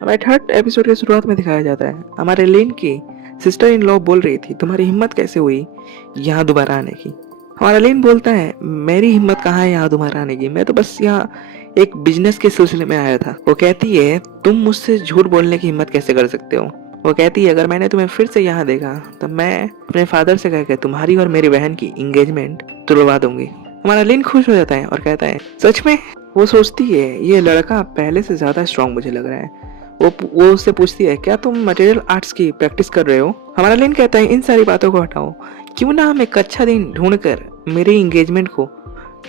हमारे third episode की शुरुआत में दिखाया जाता है हमारे लिन की सिस्टर इन लॉ बोल रही थी तुम्हारी हिम्मत कैसे हुई यहाँ दोबारा आने की। हमारा लिन बोलता है मेरी हिम्मत कहाँ है यहाँ दोबारा आने की, मैं तो बस यहाँ एक बिजनेस के सिलसिले में आया था। वो कहती है तुम मुझसे झूठ बोलने की हिम्मत कैसे कर सकते हो। वो कहती है अगर मैंने तुम्हें फिर से यहाँ देखा तो मैं अपने फादर से कहकर तुम्हारी और मेरी बहन की एंगेजमेंट तुड़वा दूंगी। हमारा लिन खुश हो जाता है और कहता है सच में। वो सोचती है ये लड़का पहले से ज्यादा स्ट्रांग मुझे लग रहा है। वो उससे पूछती है क्या तुम मटेरियल आर्ट्स की प्रैक्टिस कर रहे हो। हमारा लिन कहता है इन सारी बातों को हटाओ, क्यों ना हम एक अच्छा दिन ढूंढकर मेरे एंगेजमेंट को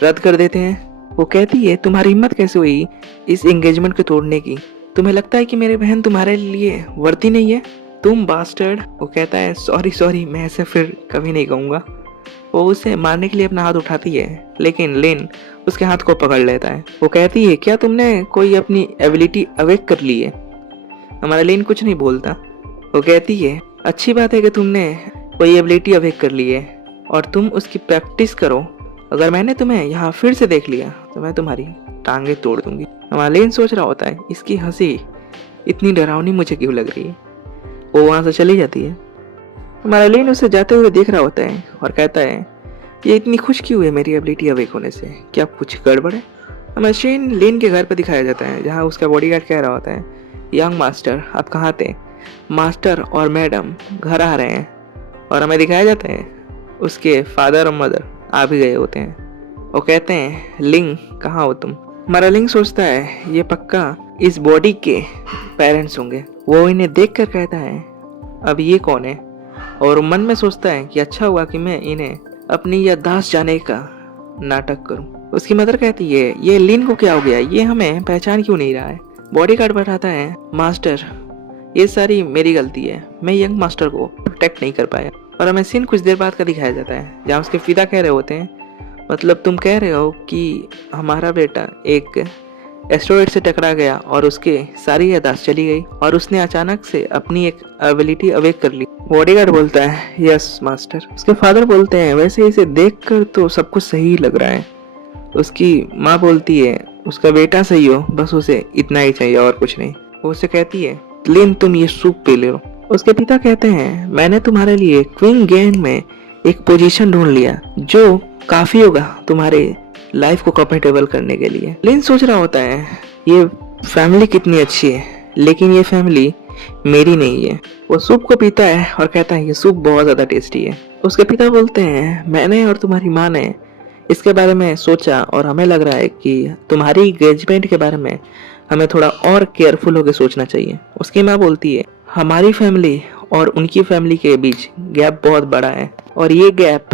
रद्द कर देते हैं। वो कहती है तुम्हारी हिम्मत कैसे हुई इस एंगेजमेंट को तोड़ने की, तुम्हें लगता है कि मेरी बहन तुम्हारे लिए वर्ती नहीं है, तुम बास्टर्ड। वो कहता है सॉरी सॉरी, मैं ऐसे फिर कभी नहीं कहूँगा। वो उसे मारने के लिए अपना हाथ उठाती है लेकिन लिन उसके हाथ को पकड़ लेता है। वो कहती है क्या तुमने कोई अपनी एबिलिटी अवेक कर ली है। हमारा लिन कुछ नहीं बोलता। वो कहती है अच्छी बात है कि तुमने कोई एबिलिटी अवेक कर ली है और तुम उसकी प्रैक्टिस करो, अगर मैंने तुम्हें यहाँ फिर से देख लिया तो मैं तुम्हारी टांगे तोड़ दूंगी। हमारा लिन सोच रहा होता है इसकी हंसी इतनी डरावनी मुझे क्यों लग रही है। वो वहाँ से चली जाती है। हमारा लिन उसे जाते हुए देख रहा होता है और कहता है ये इतनी खुश क्यों है मेरी एबिलिटी अवेक होने से, क्या कुछ गड़बड़ है। हमें शेन लिन के घर पर दिखाया जाता है जहाँ उसका बॉडीगार्ड कह रहा होता है यंग मास्टर आप कहाँ थे, मास्टर और मैडम घर आ रहे हैं। और हमें दिखाया जाता है उसके फादर और मदर आ भी गए होते हैं। वो कहते हैं लिंग कहाँ हो तुम। हमारा लिंग सोचता है ये पक्का इस बॉडी के पेरेंट्स होंगे। वो इन्हें देख कर कहता है अब ये कौन है, और मन में सोचता है कि अच्छा हुआ कि मैं इन्हें अपनी याददाश्त जाने का नाटक करूं। उसकी मदर कहती है ये लिन को क्या हो गया, ये हमें पहचान क्यों नहीं रहा है। बॉडीगार्ड बताता है मास्टर ये सारी मेरी गलती है, मैं यंग मास्टर को प्रोटेक्ट नहीं कर पाया। और हमें सीन कुछ देर बाद का दिखाया जाता है जहाँ उसके पिता कह रहे होते हैं मतलब तुम कह रहे हो कि हमारा बेटा एक एस्ट्रॉइड से टकरा गया और उसके सारी याददाश्त चली गई और उसने अचानक से अपनी एक एबिलिटी अवेक कर ली। बॉडीगार्ड बोलता है यस मास्टर। उसके फादर बोलते हैं वैसे इसे देखकर तो सब कुछ सही लग रहा है। उसकी माँ बोलती है उसका बेटा सही हो, बस उसे इतना ही चाहिए और कुछ नहीं। वो उसे कहती है लिन तुम ये सूप पी लो। उसके पिता कहते हैं मैंने तुम्हारे लिए क्वीन गेम में एक पोजीशन ढूंढ लिया जो काफी होगा तुम्हारे लाइफ को कंफर्टेबल करने के लिए। लिन सोच रहा होता है ये फैमिली कितनी अच्छी है लेकिन ये फैमिली मेरी नहीं है। वो सूप को पीता है और कहता है ये सूप बहुत ज्यादा टेस्टी है। उसके पिता बोलते हैं मैंने और तुम्हारी माँ ने इसके बारे में सोचा और हमें लग रहा है कि तुम्हारी एंगेजमेंट के बारे में हमें थोड़ा और केयरफुल होकर सोचना चाहिए। उसकी माँ बोलती है हमारी फैमिली और उनकी फैमिली के बीच गैप बहुत बड़ा है और ये गैप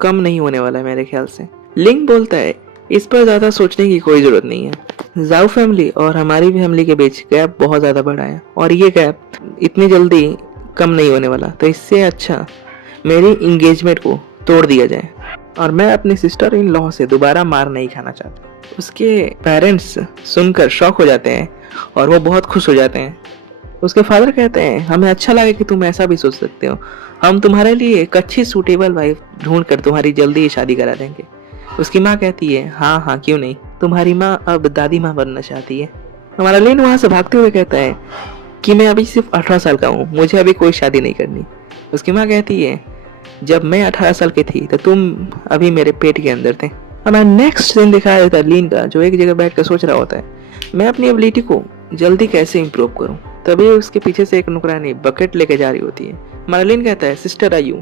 कम नहीं होने वाला है मेरे ख्याल से। लिंग बोलता है इस पर ज्यादा सोचने की कोई जरूरत नहीं है, जाओ फैमिली और हमारी फैमिली के बीच गैप बहुत ज्यादा बड़ा है और ये गैप इतनी जल्दी कम नहीं होने वाला, तो इससे अच्छा मेरी एंगेजमेंट को तोड़ दिया जाए और मैं अपनी सिस्टर इन लॉ से दोबारा मार नहीं खाना चाहता। उसके पेरेंट्स सुनकर शॉक हो जाते हैं और वो बहुत खुश हो जाते हैं। उसके फादर कहते हैं हमें अच्छा लगे कि तुम ऐसा भी सोच सकते हो, हम तुम्हारे लिए एक अच्छी सूटेबल वाइफ ढूंढ कर तुम्हारी जल्दी ही शादी करा देंगे। उसकी माँ कहती है हाँ हाँ क्यों नहीं, तुम्हारी माँ अब दादी माँ बनना चाहती है। हमारा लिन वहाँ से भागते हुए कहता है कि मैं अभी सिर्फ 18 साल का हूँ, मुझे अभी कोई शादी नहीं करनी। उसकी माँ कहती है जब मैं 18 साल की थी तो तुम अभी मेरे पेट के अंदर थे। हमारा नेक्स्ट सीन दिखाया जाता है लीन का जो एक जगह बैठ कर सोच रहा होता है मैं अपनी एबिलिटी को जल्दी कैसे इम्प्रूव करूं। तभी उसके पीछे से एक नुकरानी बकेट लेके जा रही होती है। हमारा लीन कहता है सिस्टर आयु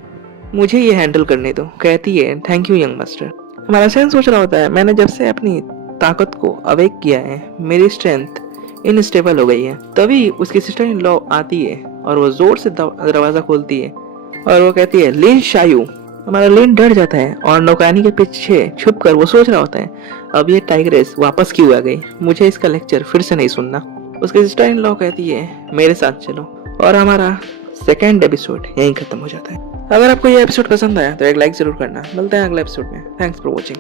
मुझे ये हैंडल करने दो। कहती है थैंक यू यंग मास्टर। हमारा सेन सोच रहा होता है मैंने जब से अपनी ताकत को अवेक किया है मेरी स्ट्रेंथ इनस्टेबल हो गई है। तभी उसकी सिस्टर इन लॉ आती है और वो जोर से दरवाजा खोलती है और वो कहती है लिन शायू। हमारा लिन डर जाता है और नौकरानी के पीछे छुप कर वो सोच रहा होता है अब ये टाइग्रेस वापस क्यों आ गई, मुझे इसका लेक्चर फिर से नहीं सुनना। उसकी सिस्टर इन लॉ कहती है मेरे साथ चलो और हमारा सेकेंड एपिसोड यहीं खत्म हो जाता है। अगर आपको ये एपिसोड पसंद आया तो एक लाइक जरूर करना। मिलते हैं अगले एपिसोड में। Thanks for watching.